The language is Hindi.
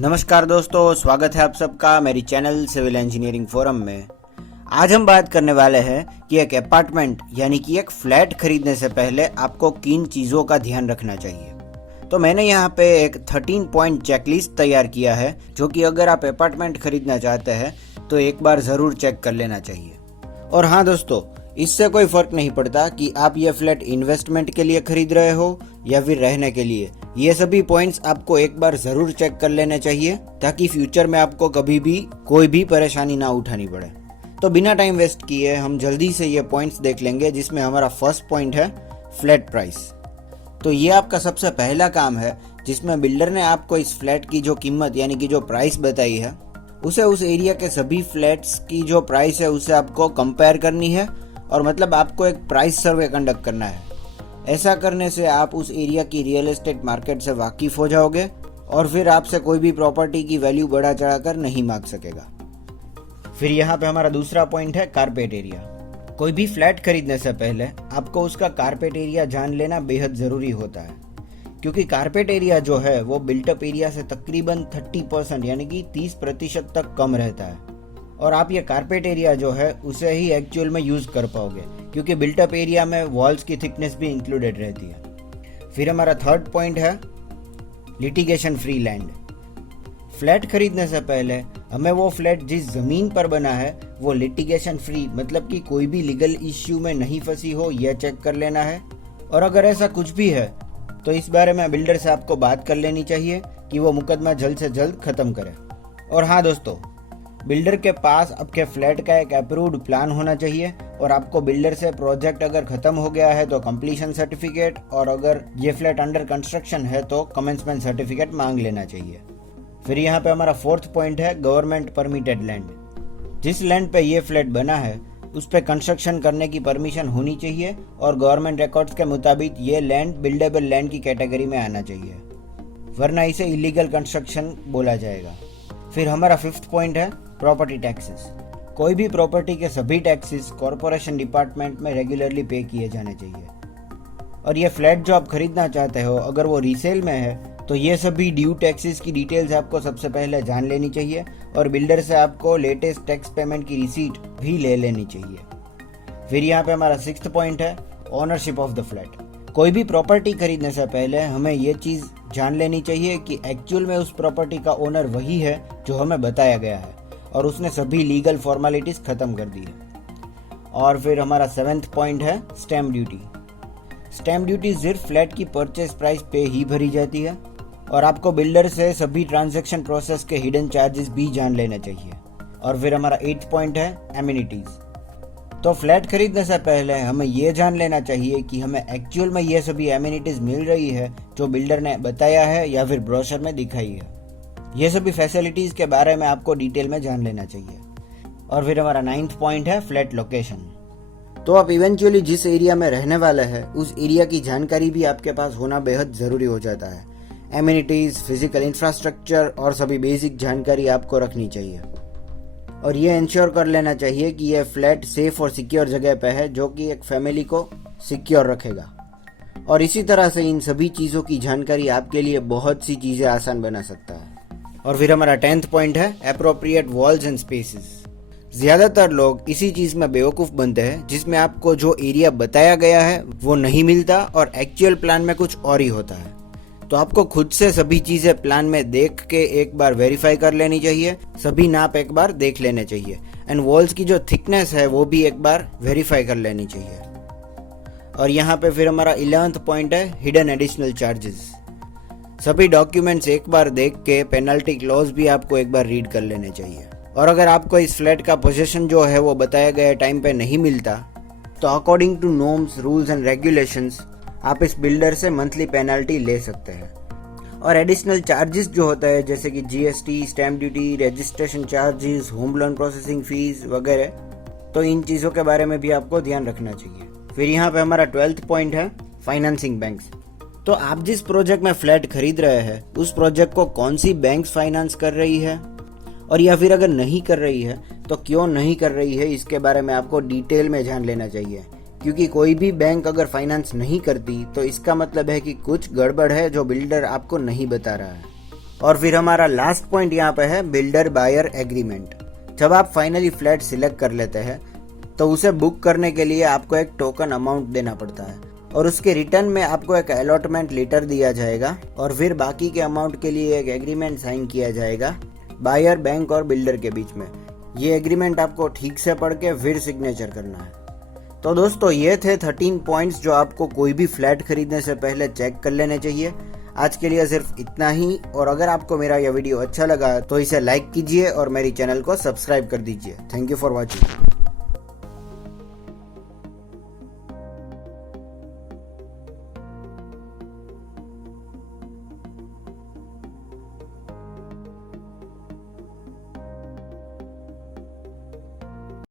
नमस्कार दोस्तों, स्वागत है आप सबका मेरी चैनल सिविल इंजीनियरिंग फोरम में। आज हम बात करने वाले हैं कि एक अपार्टमेंट यानी कि एक फ्लैट खरीदने से पहले आपको किन चीज़ों का ध्यान रखना चाहिए। तो मैंने यहाँ पे एक 13 पॉइंट चेकलिस्ट तैयार किया है जो कि अगर आप अपार्टमेंट खरीदना चाहते हैं तो एक बार ज़रूर चेक कर लेना चाहिए। और हाँ दोस्तों, इससे कोई फ़र्क नहीं पड़ता कि आप ये फ्लैट इन्वेस्टमेंट के लिए खरीद रहे हो या फिर रहने के लिए। ये सभी पॉइंट्स आपको एक बार ज़रूर चेक कर लेने चाहिए ताकि फ्यूचर में आपको कभी भी कोई भी परेशानी ना उठानी पड़े। तो बिना टाइम वेस्ट किए हम जल्दी से ये पॉइंट्स देख लेंगे, जिसमें हमारा फर्स्ट पॉइंट है फ्लैट प्राइस। तो ये आपका सबसे पहला काम है जिसमें बिल्डर ने आपको इस फ्लैट की जो कीमत यानी कि जो प्राइस बताई है उसे उस एरिया के सभी फ्लैट्स की जो प्राइस है उसे आपको कंपेयर करनी है, और मतलब आपको एक प्राइस सर्वे कंडक्ट करना है। ऐसा करने से आप उस एरिया की रियल एस्टेट मार्केट से वाकिफ हो जाओगे और फिर आपसे कोई भी प्रॉपर्टी की वैल्यू बढ़ा चढ़ाकर नहीं मांग सकेगा। फिर यहाँ पे हमारा दूसरा पॉइंट है कारपेट एरिया। कोई भी फ्लैट खरीदने से पहले आपको उसका कारपेट एरिया जान लेना बेहद ज़रूरी होता है, क्योंकि कारपेट एरिया जो है वो बिल्टअप एरिया से तकरीबन 30% यानी कि 30% तक कम रहता है, और आप ये कारपेट एरिया जो है उसे ही एक्चुअल में यूज़ कर पाओगे, क्योंकि बिल्टअप एरिया में वॉल्स की थिकनेस भी इंक्लूडेड रहती है। फिर हमारा थर्ड पॉइंट है लिटिगेशन फ्री लैंड। फ्लैट खरीदने से पहले हमें वो फ्लैट जिस ज़मीन पर बना है वो लिटिगेशन फ्री, मतलब कि कोई भी लीगल इश्यू में नहीं फंसी हो, यह चेक कर लेना है। और अगर ऐसा कुछ भी है तो इस बारे में बिल्डर से आपको बात कर लेनी चाहिए कि वो मुकदमा जल्द से जल्द ख़त्म करे। और हाँ दोस्तों, बिल्डर के पास आपके फ्लैट का एक अप्रूव्ड प्लान होना चाहिए, और आपको बिल्डर से प्रोजेक्ट अगर ख़त्म हो गया है तो कंप्लीशन सर्टिफिकेट, और अगर ये फ्लैट अंडर कंस्ट्रक्शन है तो कमेंसमेंट सर्टिफिकेट मांग लेना चाहिए। फिर यहाँ पे हमारा फोर्थ पॉइंट है गवर्नमेंट परमिटेड लैंड। जिस लैंड पे ये फ्लैट बना है उस पे कंस्ट्रक्शन करने की परमिशन होनी चाहिए, और गवर्नमेंट रिकॉर्ड्स के मुताबिक ये लैंड बिल्डेबल लैंड की कैटेगरी में आना चाहिए, वरना इसे इलीगल कंस्ट्रक्शन बोला जाएगा। फिर हमारा फिफ्थ पॉइंट है प्रॉपर्टी टैक्सेस। कोई भी प्रॉपर्टी के सभी टैक्सेस कॉरपोरेशन डिपार्टमेंट में रेगुलरली पे किए जाने चाहिए। और ये फ्लैट जो आप खरीदना चाहते हो अगर वो रीसेल में है तो ये सभी ड्यू टैक्सेस की डिटेल्स आपको सबसे पहले जान लेनी चाहिए, और बिल्डर से आपको लेटेस्ट टैक्स पेमेंट की रिसीट भी ले लेनी चाहिए। फिर यहाँ पे हमारा सिक्स्थ पॉइंट है ओनरशिप ऑफ द फ्लैट। कोई भी प्रॉपर्टी खरीदने से पहले हमें ये चीज़ जान लेनी चाहिए कि एक्चुअल में उस प्रॉपर्टी का ओनर वही है जो हमें बताया गया है, और उसने सभी लीगल फॉर्मेलिटीज़ ख़त्म कर दी है। और फिर हमारा सेवेंथ पॉइंट है स्टैम्प ड्यूटी। स्टैम्प ड्यूटी सिर्फ फ्लैट की परचेज प्राइस पे ही भरी जाती है, और आपको बिल्डर से सभी ट्रांजैक्शन प्रोसेस के हिडन चार्जेस भी जान लेने चाहिए। और फिर हमारा एट्थ पॉइंट है एमिनिटीज़। तो फ्लैट खरीदने से पहले हमें ये जान लेना चाहिए कि हमें एक्चुअल में ये सभी एमिनिटीज़ मिल रही है जो बिल्डर ने बताया है या फिर ब्रोशर में दिखाई है। ये सभी फैसिलिटीज़ के बारे में आपको डिटेल में जान लेना चाहिए। और फिर हमारा नाइन्थ पॉइंट है फ्लैट लोकेशन। तो आप इवेंचुअली जिस एरिया में रहने वाले हैं उस एरिया की जानकारी भी आपके पास होना बेहद ज़रूरी हो जाता है। एमिनिटीज़, फिजिकल इंफ्रास्ट्रक्चर और सभी बेसिक जानकारी आपको रखनी चाहिए, और ये इंश्योर कर लेना चाहिए कि यह फ्लैट सेफ और सिक्योर जगह पे है जो कि एक फैमिली को सिक्योर रखेगा। और इसी तरह से इन सभी चीज़ों की जानकारी आपके लिए बहुत सी चीज़ें आसान बना सकता है। और फिर हमारा 10th पॉइंट है एप्रोप्रिएट वॉल्स एंड स्पेसेस। ज़्यादातर लोग इसी चीज़ में बेवकूफ़ बनते हैं जिसमें आपको जो एरिया बताया गया है वो नहीं मिलता और एक्चुअल प्लान में कुछ और ही होता है। तो आपको खुद से सभी चीज़ें प्लान में देख के एक बार वेरीफाई कर लेनी चाहिए, सभी नाप एक बार देख लेने चाहिए, एंड वॉल्स की जो थिकनेस है वो भी एक बार वेरीफाई कर लेनी चाहिए। और यहाँ पे फिर हमारा 11th पॉइंट है हिडन एडिशनल चार्जेस। सभी डॉक्यूमेंट्स एक बार देख के पेनल्टी क्लॉज भी आपको एक बार रीड कर लेने चाहिए। और अगर आपको इस फ्लैट का पोजीशन जो है वो बताया गए टाइम पे नहीं मिलता तो according to norms, rules and regulations आप इस बिल्डर से मंथली पेनल्टी ले सकते हैं। और एडिशनल चार्जेस जो होता है जैसे कि GST, stamp duty, registration charges, home loan processing fees वगैरह, तो इन चीज़ों के बारे में भी आपको ध्यान रखना चाहिए। फिर यहाँ पे हमारा 12th पॉइंट है फाइनेंसिंग बैंक्स। तो आप जिस प्रोजेक्ट में फ्लैट खरीद रहे हैं उस प्रोजेक्ट को कौन सी बैंक्स फाइनेंस कर रही है, और या फिर अगर नहीं कर रही है तो क्यों नहीं कर रही है, इसके बारे में आपको डिटेल में जान लेना चाहिए। क्योंकि कोई भी बैंक अगर फाइनेंस नहीं करती तो इसका मतलब है कि कुछ गड़बड़ है जो बिल्डर आपको नहीं बता रहा है। और फिर हमारा लास्ट पॉइंट यहाँ पे है बिल्डर बायर एग्रीमेंट। जब आप फाइनली फ्लैट सिलेक्ट कर लेते हैं तो उसे बुक करने के लिए आपको एक टोकन अमाउंट देना पड़ता है और उसके रिटर्न में आपको एक अलॉटमेंट लेटर दिया जाएगा और फिर बाकी के अमाउंट के लिए एक एग्रीमेंट साइन किया जाएगा बायर, बैंक और बिल्डर के बीच में। ये एग्रीमेंट आपको ठीक से पढ़ के फिर सिग्नेचर करना है। तो दोस्तों ये थे 13 पॉइंट्स जो आपको कोई भी फ्लैट खरीदने से पहले चेक कर लेने चाहिए। आज के लिए सिर्फ इतना ही, और अगर आपको मेरा यह वीडियो अच्छा लगा तो इसे लाइक कीजिए और मेरी चैनल को सब्सक्राइब कर दीजिए। Thank you for watching.